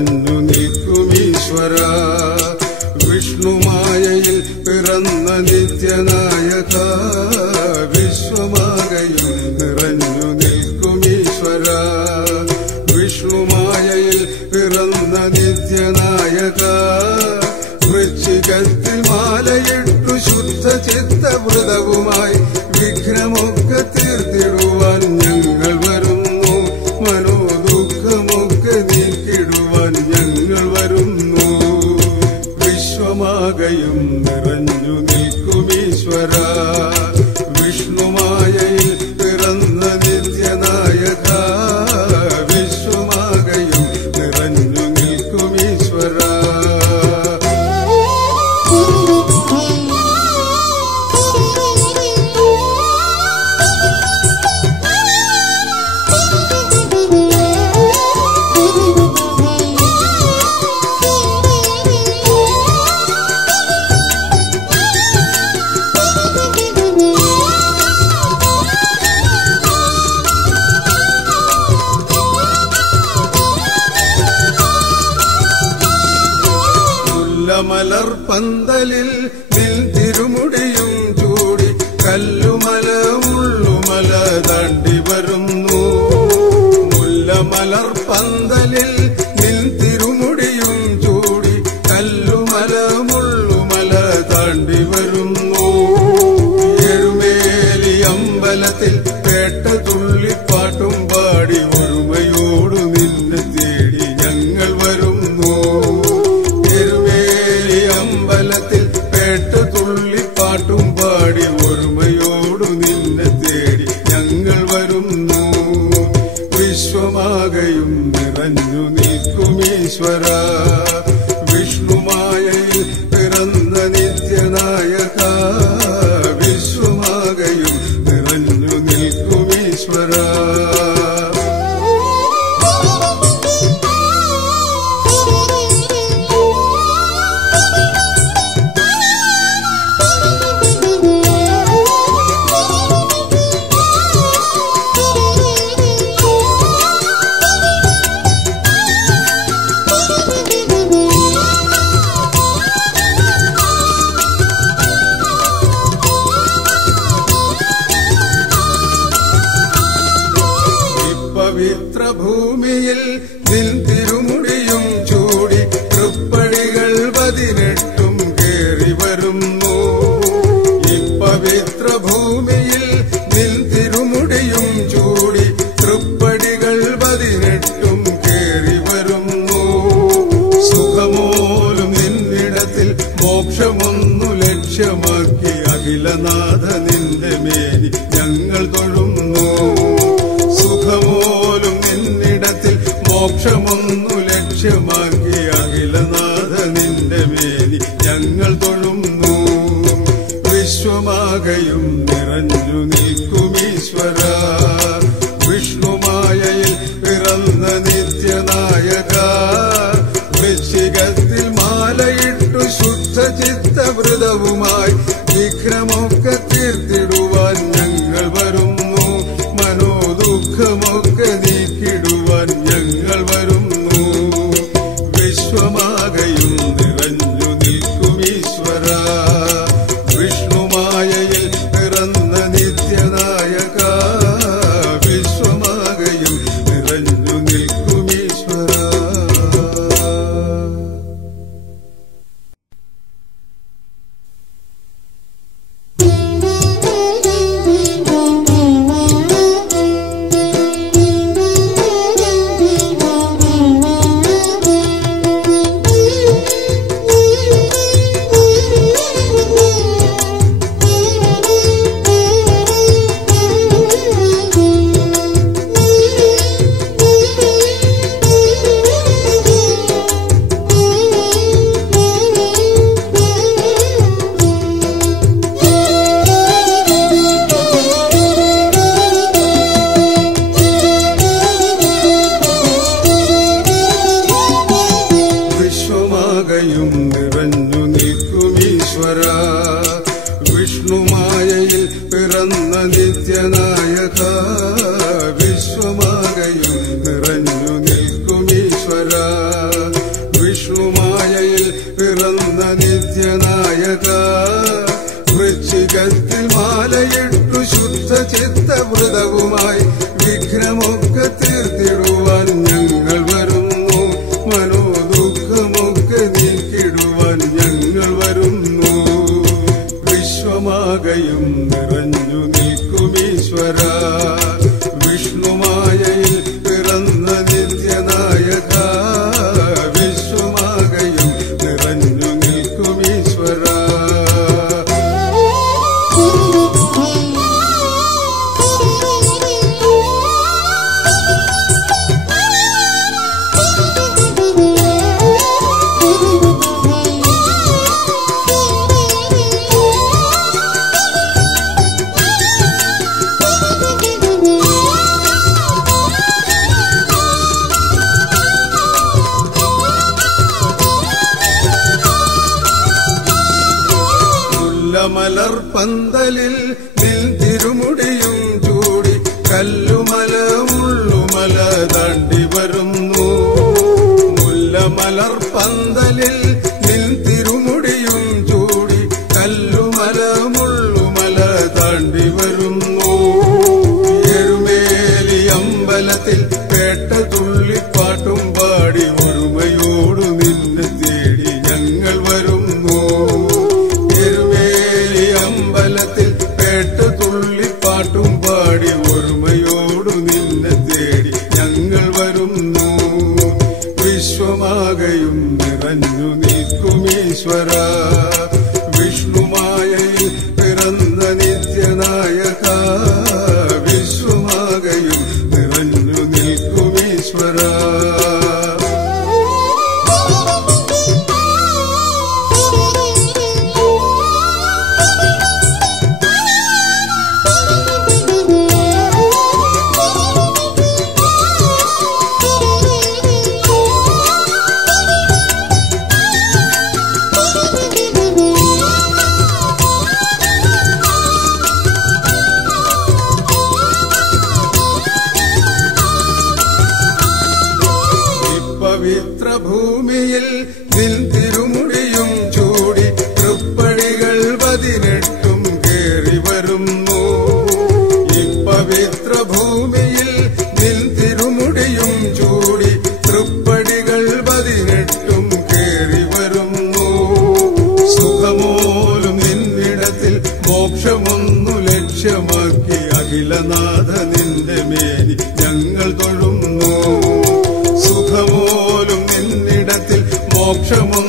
നിറഞ്ഞു നിൽക്കുമീശ്വര. വിഷ്ണുമായയിൽ പിറന്ന നിത്യനായക വിശ്വമാകയും നിറഞ്ഞു നിൽക്കുമീശ്വര. വിഷ്ണുമായയിൽ പിറന്ന നിത്യനായക വൃശ്ചികത്തിൽ മാലയിട്ടു ശുദ്ധ ചിത്തവ്രതവുമായി വിഘ്നമൊക്കെ തീർത്തിടുവാൻ ഞങ്ങൾ വരുന്നു. മനോദുഃഖമൊക്കെ നീക്കിടുവാൻ ഞങ്ങൾ വരുന്നു. വിശ്വമാകയും നിറഞ്ഞു നിൽക്കുമീശ്വര. വിഷ്ണുമായയിൽ പിറന്ന നിത്യനായക വിശ്വമാകയും നിറഞ്ഞു നിൽക്കുമീശ്വര. മലർപ്പന്തലിൽ നിൻ തിരുമുടിയും ചൂടി കല്ലുമല മുള്ളുമല താണ്ടി വരുന്നു. മുല്ലമലർപ്പന്തലിൽ നിൻ തിരുമുടിയും ചൂടി കല്ലുമല മുള്ളുമല താണ്ടി വരുന്നു. എരുമേലി അമ്പലത്തിൽ പേട്ട തുള്ളിപ്പാട്ടും പാടി ഒരുമയോടു നിന്നെ തേടി ഞങ്ങൾ വരുന്നു. അമ്പലത്തിൽ പേട്ട തുള്ളിപ്പാട്ടും പാടി ഒരുമയോടു നിന്നെ തേടി ഞങ്ങൾ വരുന്നു. വിശ്വമാകയും നിറഞ്ഞു നിൽക്കുമീശ്വര. വിഷ്ണുമായയിൽ പിറന്ന നിത്യനായക വിശ്വമാകയും നിറഞ്ഞു നിൽക്കുമീശ്വര. പവിത്രഭൂമിയിൽ നിൻ തിരുമുടിയും ചൂടി തൃപ്പടികൾ 18 കേറി വരുന്നു. ഈ പവിത്രഭൂമിയിൽ നിൻ തിരുമുടിയും ചൂടി തൃപ്പടികൾ 18 കേറി വരുന്നു. സുഖമോലും നിന്നിടത്തിൽ മോക്ഷമൊന്നു ലക്ഷ്യമാക്കി അഖിലനാഥ നിന്റെ മേനി ഞങ്ങൾ തൊഴുന്നു. സുഖമോലും നിന്നിടത്തിൽ മോക്ഷമൊന്നു ലക്ഷ്യമാക്കി അഖിലനാഥ നിന്റെ മേനി ഞങ്ങൾ തൊഴുന്നു. വിശ്വമാകയും നിറഞ്ഞു നിൽക്കുമീശ്വര. വിഷ്ണുമായയിൽ പിറന്ന നിത്യനായക വൃശ്ചികത്തിൽ മാലയിട്ടു ശുദ്ധ ചിത്തവ്രതവുമായി വിഘ്നമൊക്കെ തീർത്തിടുവാൻ ഞങ്ങൾ വരുന്നു. മനോദുഃഖമൊക്കെ നീക്കിടുവാൻ ഞങ്ങൾ വരുന്നു. വിശ്വമാകയും നിറഞ്ഞു നിൽക്കുമീശ്വര. വിഷ്ണുമായയിൽ വിഷ്ണുമായയിൽ പിറന്ന നിത്യനായക വൃശ്ചികത്തിൽ മാലയിട്ടു ശുദ്ധ ചിത്തവ്രതവുമായി വിഘ്നമൊക്കെ തീർത്തിടുവാൻ ഞങ്ങൾ വരുന്നു. മനോദുഃഖമൊക്കെ നീക്കിടുവാൻ ഞങ്ങൾ വരുന്നു. വിശ്വമാകയും നിറഞ്ഞു നിൽക്കുമീശ്വര വിഷ്ണുമായയിൽ പിറന്ന നിത്യനായക വിശ്വമാകയും നിറഞ്ഞു നിൽക്കുമീശ്വര. മലർപ്പന്തലിൽ നിൽ തിരുമുടിയും ചൂടി കല്ലുമല മുള്ളുമല താണ്ടി വരുന്നു. മുല്ലമലർപ്പന്തലിൽ നിൽ തിരുമുടിയും ചൂടി കല്ലുമല മുള്ളുമല താണ്ടി വരുന്നു. എരുമേലി അമ്പലത്തിൽ പേട്ട തുള്ളിപ്പാട്ടും പാടി ഒരുമയോടു നിന്നെ തേടി ഞങ്ങൾ വരുന്നു. അമ്പലത്തിൽ പേട്ട തുള്ളിപ്പാട്ടും പാടി ഒരുമയോടു നിന്നെ തേടി ഞങ്ങൾ വരുന്നു. വിശ്വമാകയും നിറഞ്ഞു നിൽക്കുമീശ്വര വിഷ്ണുമായയിൽ പിറന്ന നിത്യനായക വിശ്വമാകയും നിറഞ്ഞു നിൽക്കുമീശ്വര. പവിത്രഭൂമിയിൽ നിൽ തിരുമുടിയും ചൂടി തൃപ്പടികൾ 18 കേറി വരുന്നു. ഈ പവിത്രഭൂമിയിൽ നിൽ തിരുമുടിയും ചൂടി തൃപ്പടികൾ 18 കേറി വരുന്നു. സുഖമോലും നിന്നിടത്തിൽ മോക്ഷമൊന്നു ലക്ഷ്യമാക്കി അഖിലനാഥ നിന്റെ മേനി ഞങ്ങൾ തൊഴുന്നു. സുഖമോലും നിന്നിടത്തിൽ മോക്ഷമോ